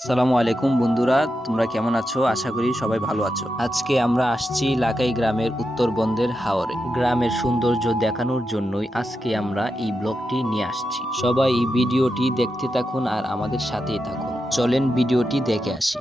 আসসালামু আলাইকুম বন্ধুরা, তোমরা কেমন আছো? আশা করি সবাই ভালো আছো। আজকে আমরা আসছি লাকাই গ্রামের উত্তরবন্দের হাওরে। গ্রামের সৌন্দর্য দেখানোর জন্যই আজকে আমরা এই ব্লগটি নিয়ে আসছি। সবাই এই ভিডিওটি দেখতে থাকুন আর আমাদের সাথেই থাকুন। চলেন ভিডিওটি দেখে আসি।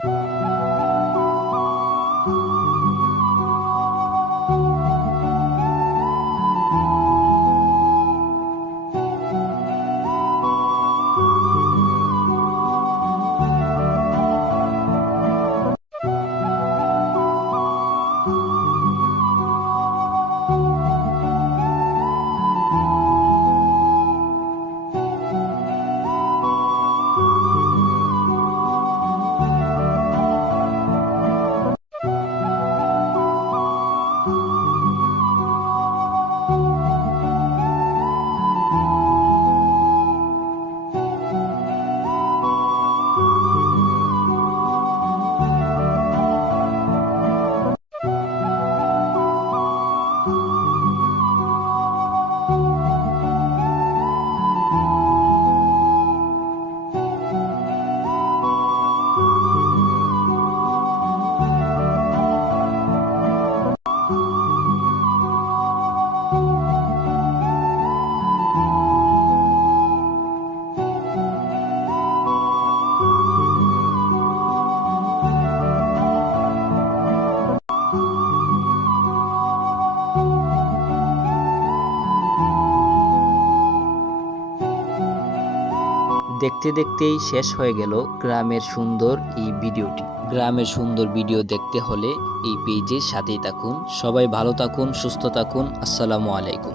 দেখতে দেখতেই শেষ হয়ে গেল গ্রামের সুন্দর এই ভিডিওটি। গ্রামের সুন্দর ভিডিও দেখতে হলে এই পেজের সাথেই থাকুন। সবাই ভালো থাকুন, সুস্থ থাকুন। আসসালামু আলাইকুম।